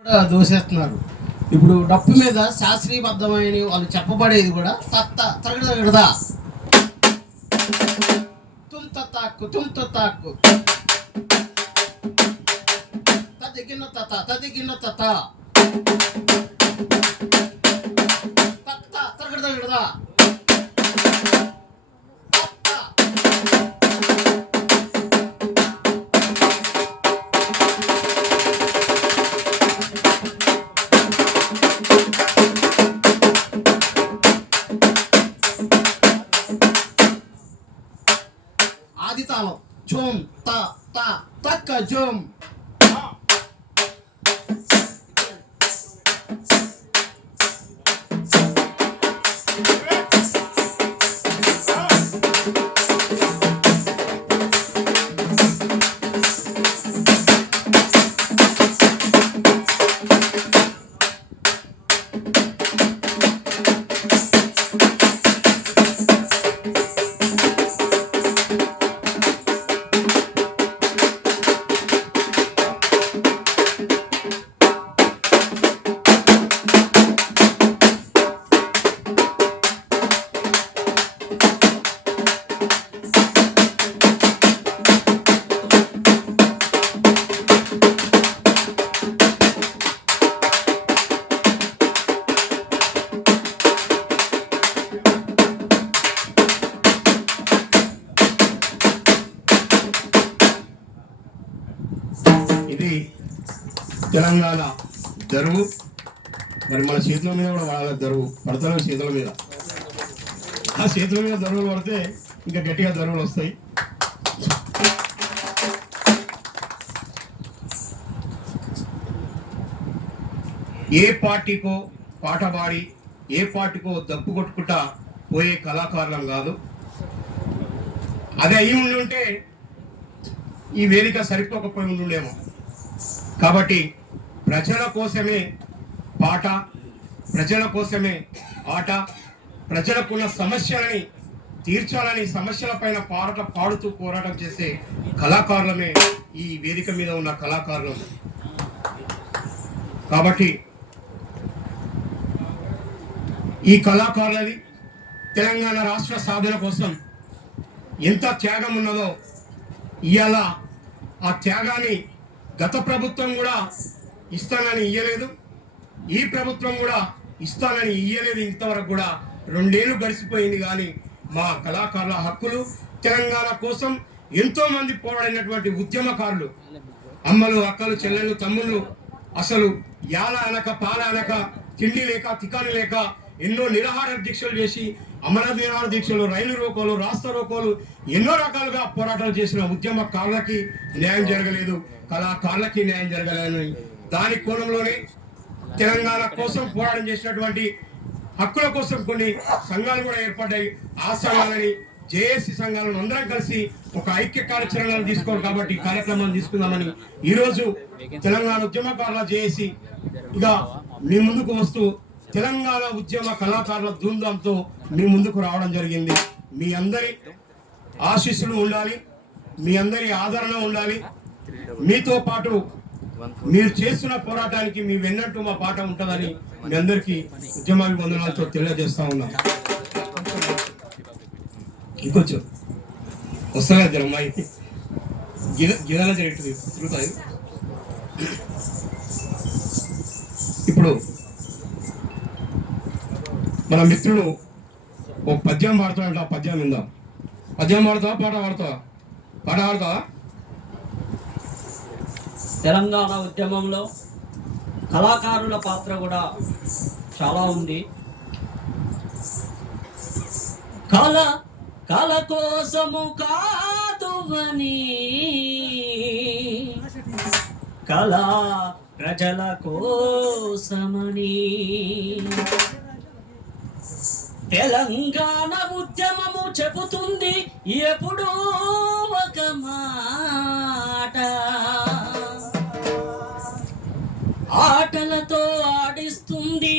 కూడా దోసేస్తున్నారు. ఇప్పుడు డప్పు మీద శాస్త్రీయబద్ధమైన వాళ్ళు చెప్పబడేది కూడా తత్త తరగడదా తుంతాకు తుంతాకు తదిగిన తత తదిగిన తత తత్త తరగడదా ఆది తాళం జోమ్ త త తక్క జోమ్ ఇది తెలంగాణ దరువు. మరి మన చేతుల మీద కూడా వాళ్ళ దరువు పడతారు. చేతుల మీద ఆ చేతుల మీద దరువులు పడితే ఇంకా గట్టిగా దరువులు వస్తాయి. ఏ పార్టీకో పాట పాడి ఏ పార్టీకో దప్పు కొట్టుకుంటా పోయే కళాకారులం కాదు. అదే అయి ఉంటే ఈ వేదిక సరిపోకపోయి ఉండుండేమో. కాబట్టి ప్రజల కోసమే పాట, ప్రజల కోసమే ఆట, ప్రజలకున్న సమస్యలని తీర్చాలని సమస్యల పైన పాడుతూ పోరాటం చేసే కళాకారులమే ఈ వేదిక మీద ఉన్న కళాకారులు. కాబట్టి ఈ కళాకారులది తెలంగాణ రాష్ట్ర సాధన కోసం ఎంత త్యాగం ఉన్నదో ఇవాళ ఆ త్యాగాన్ని గత ప్రభుత్వం కూడా ఇస్తానని ఇయ్యలేదు, ఈ ప్రభుత్వం కూడా ఇస్తానని ఇయ్యలేదు. ఇంతవరకు కూడా 2 ఏళ్ళు గడిచిపోయింది. కానీ మా కళాకారుల హక్కులు తెలంగాణ కోసం ఎంతో మంది పోరాడినటువంటి ఉద్యమకారులు, అమ్మలు, అక్కలు, చెల్లెళ్ళు, తమ్ముళ్ళు అసలు యాల అనక పాల అనక తిండి లేక తికాని లేక ఎన్నో నిరాహార దీక్షలు చేసి అమర నిరాహార దీక్షలు, రైలు రోకోలు, రాస్తా రోకోలు ఎన్నో రకాలుగా పోరాటాలు చేసిన ఉద్యమకారులకి న్యాయం జరగలేదు, కళాకారులకి న్యాయం జరగలేదు. దాని కోణంలోనే తెలంగాణ కోసం పోరాటం చేసినటువంటి హక్కుల కోసం కొన్ని సంఘాలు కూడా ఏర్పడ్డాయి. ఆ సంఘాలని జేఏసీ సంఘాలను అందరం కలిసి ఒక ఐక్య కార్యాచరణలు తీసుకోవాలి. కాబట్టి ఈ కార్యక్రమాన్ని తీసుకుందామని ఈరోజు తెలంగాణ ఉద్యమకారుల జేఏసీ ఇక మీ ముందుకు వస్తూ తెలంగాణ ఉద్యమ కళాకారుల ధూమ్ధాంతో మీ ముందుకు రావడం జరిగింది. మీ అందరి ఆశీస్సులు ఉండాలి, మీ అందరి ఆదరణ ఉండాలి. మీతో పాటు మీరు చేస్తున్న పోరాటానికి మీ వెన్నట్టు మా పాట ఉంటుందని మీ అందరికీ ఉద్యమాభివందనాలతో తెలియజేస్తా ఉన్నాం. ఇంకొంచెం వస్తాయి కదా అమ్మాయి గిరాల జరిగింది తిరుగుతాయి. ఇప్పుడు మన మిత్రుడు ఒక పద్యం పాడుతాడంట. ఆ పద్యం విందాం. పద్యం పాడుతావా పాట పాడుతావా? పాట పాడుతావా? తెలంగాణ ఉద్యమంలో కళాకారుల పాత్ర కూడా చాలా ఉంది. కళ కోసము కాదువని, కళ ప్రజల కోసమని తెలంగాణ ఉద్యమము చెబుతుంది ఎప్పుడూ ఒక మాట. ఆటలతో ఆడిస్తుంది,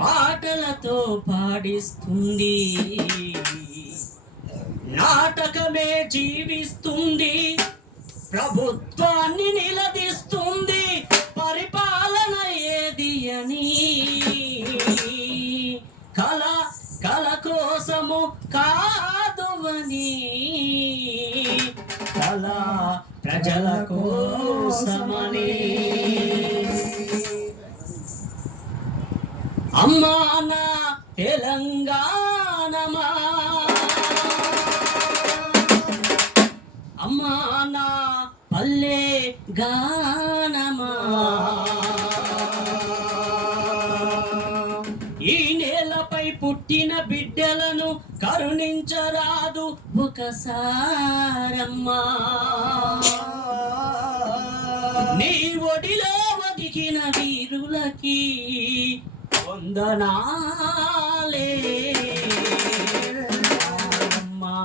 పాటలతో పాడిస్తుంది, నాటకమే జీవిస్తుంది, ప్రభుత్వాన్ని నిలదీస్తుంది, పరిపాలన ప్రజల కోసమని. అమ్మా నా తెలంగాణమా, అమ్మా నా పల్లె గానమా, ఈ నేలపై పుట్టిన బిడ్డలను కరుణించరాదు ఒకసారమ్మా. నీ ఒడిలో ఒదిగిన వీరులకి వందనాలే అమ్మా.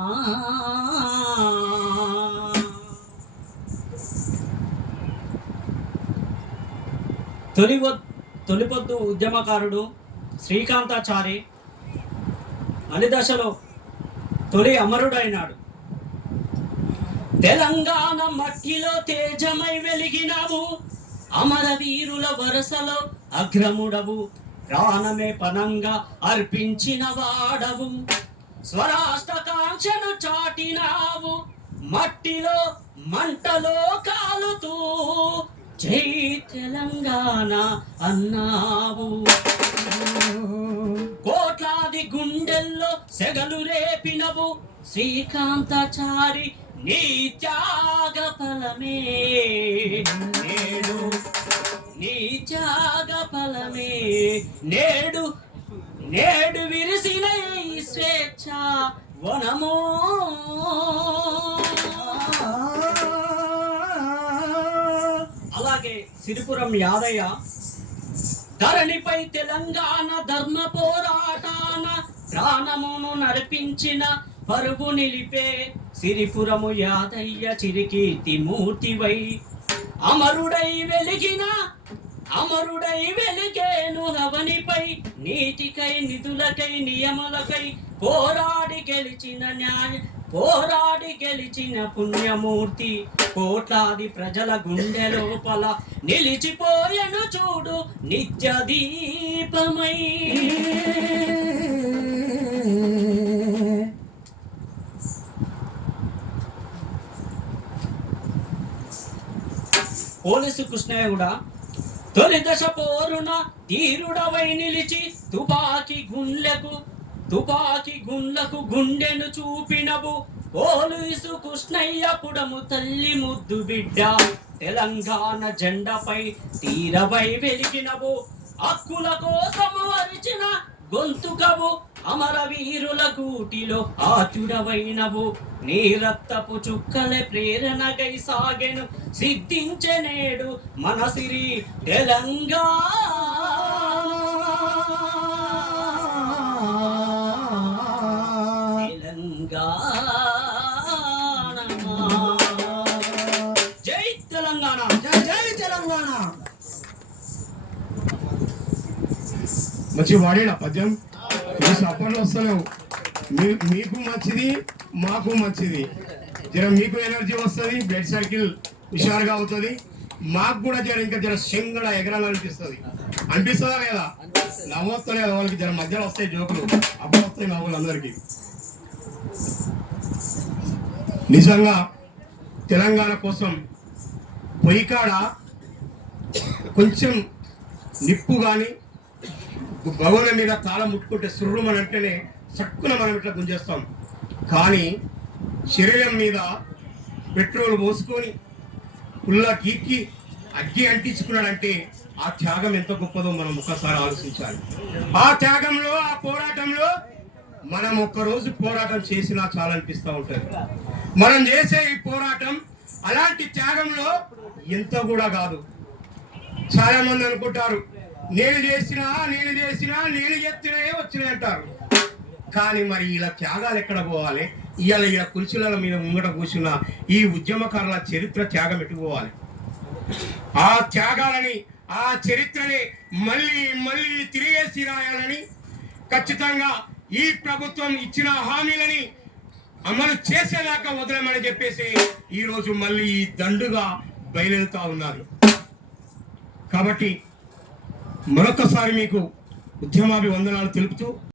తొలిపొద్దు ఉద్యమకారుడు శ్రీకాంతాచారి అలిదశలో తొలి అమరుడైనాడు. తెలంగాణ మట్టిలో తేజమై వెలిగినవు, అమరవీరుల వరసలో అగ్రముడవు, ప్రాణమే పనంగా అర్పించిన వాడవు, స్వరాష్ట్ర కాంక్షను చాటినావు, మట్టిలో మంటలో కాలుతూ జై తెలంగాణ అన్నావు. కోట్లాది గుండెల్లో సెగలు రేపినవు శ్రీకాంతాచారి, నీ త్యాగ ఫలమే నేడు, నీ త్యాగ ఫలమే నేడు, నేడు విరిసిన ఈ స్వేచ్ఛ వనము. అలాగే సిరిపురం యాదయ్య ధరణిపై తెలంగాణ ధర్మ పోరాటాన ప్రాణమును నడిపించిన పరుగు నిలిపే సిరిపురము యాదయ్య చిరికీర్తి మూర్తివై అమరుడై వెలిగేను అవనిపై, నీటికై నిధులకై నియములకై పోరాడి గెలిచిన పుణ్యమూర్తి, కోట్లాది ప్రజల గుండె లోపల నిలిచిపోయెను చూడు నిత్య దీపమై. పోలీసు కృష్ణయ్య కూడా తొలి దశ పోరున ధీరుడవై నిలిచి తుపాకి గుండ్లకు గుండెను చూపినవు. పోలీసు కృష్ణయ్య పుడము తల్లి ముద్దు బిడ్డ, తెలంగాణ జెండపై తీరవై వెలిగినవు, హక్కుల కోసము అరిచిన గొంతుకవు, అమరవీరుల గూటిలో ఆచుడవైనవు, నీ రక్తపు చుక్కలే ప్రేరణగై సాగెను సిద్ధించెనేడు మన సిరి తెలంగాణ. జై తెలంగాణ, జై తెలంగాణ. మంచి వాడేనా పద్యం? ఇది సపోర్ట్లు వస్తలేవు. మీకు మంచిది, మాకు మంచిది. జర మీకు ఎనర్జీ వస్తుంది, బ్లడ్ సర్కిల్ హుషారుగా అవుతుంది, మాకు కూడా ఇంకా శంగడ ఎగరాలనిపిస్తుంది. అనిపిస్తుందా లేదా? నవ్వొస్తలేదు వాళ్ళకి, జర మధ్యలో వస్తాయి జోకులు, అప్పుడు వస్తాయి నవ్వులు అందరికీ. నిజంగా తెలంగాణ కోసం పొయ్యికాడ కొంచెం నిప్పు కానీ భవనం మీద తాళం ముట్టుకుంటే సుర్రుమని అంటేనే చక్కున మనం ఇట్లా గుంజేస్తాం. కానీ శరీరం మీద పెట్రోల్ పోసుకొని పుల్ల గీక్కి అగ్గి అంటించుకున్నాడంటే ఆ త్యాగం ఎంత గొప్పదో మనం ఒక్కసారి ఆలోచించాలి. ఆ త్యాగంలో, ఆ పోరాటంలో మనం ఒక్కరోజు పోరాటం చేసినా చాలా అనిపిస్తూ ఉంటుంది. మనం చేసే ఈ పోరాటం అలాంటి త్యాగంలో ఎంత కూడా కాదు. చాలా మంది అనుకుంటారు నేను చేసినా చేస్తేనే వచ్చినాయి అంటారు. కానీ మరి ఇలా త్యాగాలు ఎక్కడ పోవాలి? ఇవాళ ఇలా కుర్చీల మీద ముంగట కూర్చున్న ఈ ఉద్యమకారుల చరిత్ర త్యాగం ఎట్టుకోవాలి. ఆ త్యాగాలని, ఆ చరిత్రని మళ్ళీ తిరిగేసి రాయాలని, ఖచ్చితంగా ఈ ప్రభుత్వం ఇచ్చిన హామీలని అమలు చేసేదాకా వదలమని చెప్పేసి ఈరోజు మళ్ళీ దండుగా బయలుదేరుతా ఉన్నారు. కాబట్టి మరొకసారి మీకు ఉద్యమాభివందనాలు తెలుపుతూ